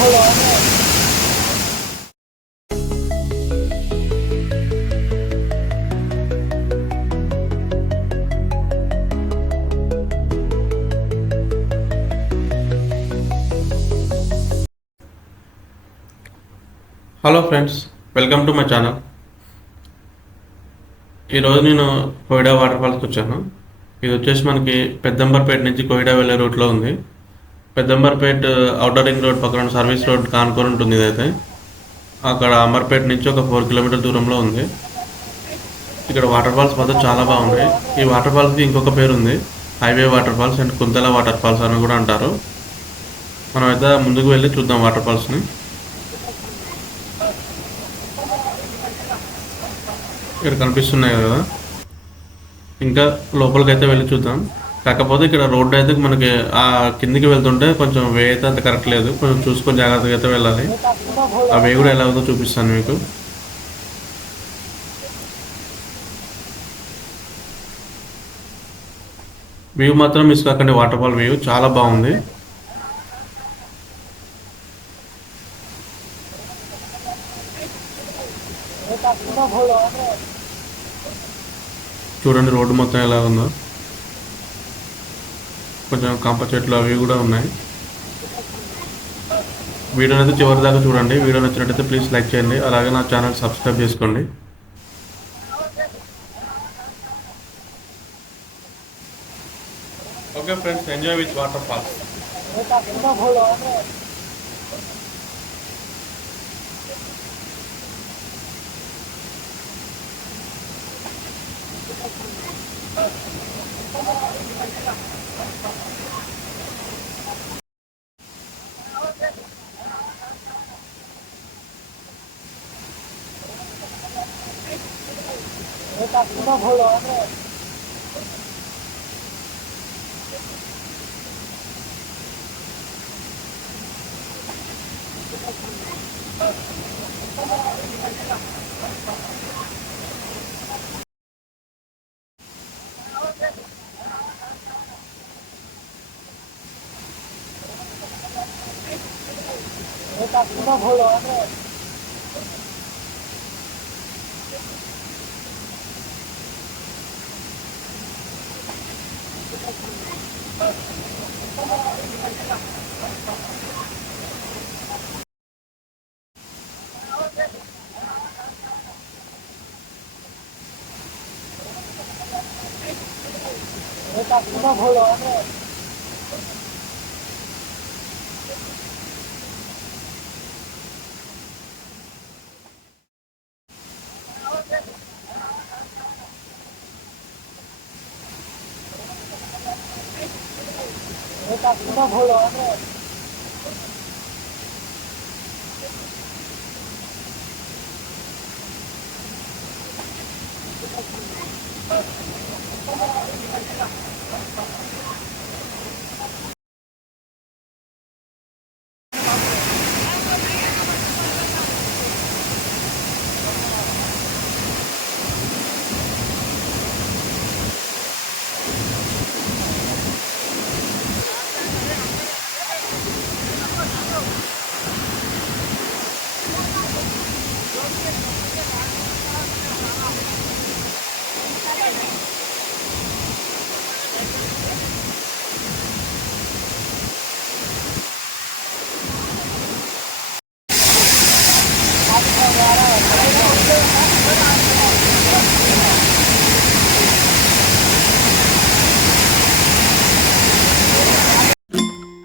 Hello friends, welcome to my channel. ఈరోజు నేను కోయిడా వాటర్ ఫాల్స్కి వచ్చాను. ఇది వచ్చేసి మనకి పెద్దంబర్పేట నుంచి కోయిడా వెళ్ళే రూట్లో ఉంది. పెద్దంబర్పేట అవుటర్ రింగ్ రోడ్ పక్కన సర్వీస్ రోడ్ కానుకొని ఉంటుంది. ఇదైతే అక్కడ అంబర్పేట నుంచి ఒక 4 కిలోమీటర్ దూరంలో ఉంది. ఇక్కడ వాటర్ ఫాల్స్ మాత్రం చాలా బాగున్నాయి. ఈ వాటర్ ఫాల్స్కి ఇంకొక పేరు ఉంది, highway waterfalls and Kuntala waterfalls అని కూడా అంటారు. మనం అయితే ముందుకు వెళ్ళి చూద్దాం వాటర్ ఫాల్స్ని. ఇక్కడ కనిపిస్తున్నాయి కదా, ఇంకా లోపలికి అయితే వెళ్ళి చూద్దాం. కాకపోతే ఇక్కడ రోడ్డు అయితే మనకి ఆ కిందికి వెళ్తుంటే కొంచెం వే అయితే అంత కరెక్ట్ లేదు, కొంచెం చూసుకొని జాగ్రత్తగా అయితే వెళ్ళాలి. ఆ వే కూడా ఎలా ఉందో చూపిస్తాను మీకు. వ్యూ మాత్రం మిస్ కాకండి, వాటర్ ఫాల్ వ్యూ చాలా బాగుంది. చూడండి రోడ్డు మొత్తం ఎలా ఉందో, కొంచెం కంప చెట్లు అవి కూడా ఉన్నాయి. వీడియోని అయితే చివరి దాకా చూడండి. వీడియో నచ్చినట్టయితే ప్లీజ్ లైక్ చేయండి, అలాగే నా ఛానల్ సబ్స్క్రైబ్ చేసుకోండి. Okay friends, enjoy with waterfalls.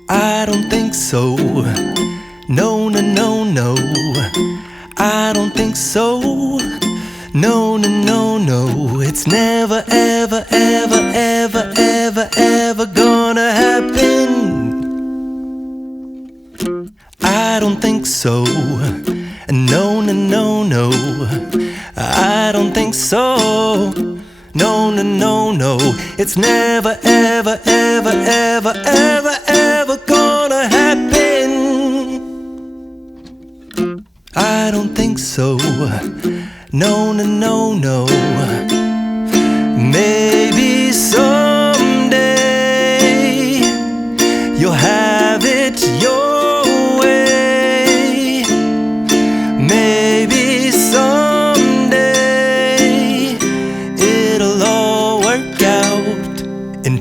I don't think so. No, no, no, no. I don't think so. No, no, no, no. It's never, ever, ever, ever, ever, ever gonna happen. I don't think so. No, no, no, no. I don't think so. No, no, no, no. It's never, ever, ever, ever, ever, ever gonna happen. I don't think so. No, no, no, no. Maybe someday you'll have it your way.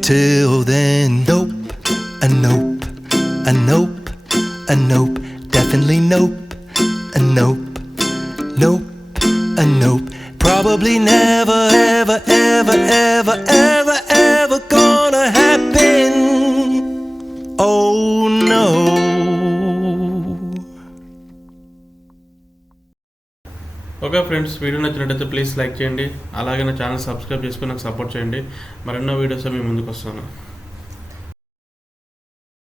Until then, nope, a nope, a nope, a nope, definitely nope, a nope, nope, a nope. Probably never, ever, ever, ever, ever, ever gonna happen. Oh no. Okay friends, video నచ్చినట్టయితే please like చేయండి. అలాగే నా channel subscribe చేసుకుని నాకు సపోర్ట్ చేయండి. మరెన్నో వీడియోస్ మీ ముందుకు వస్తాను.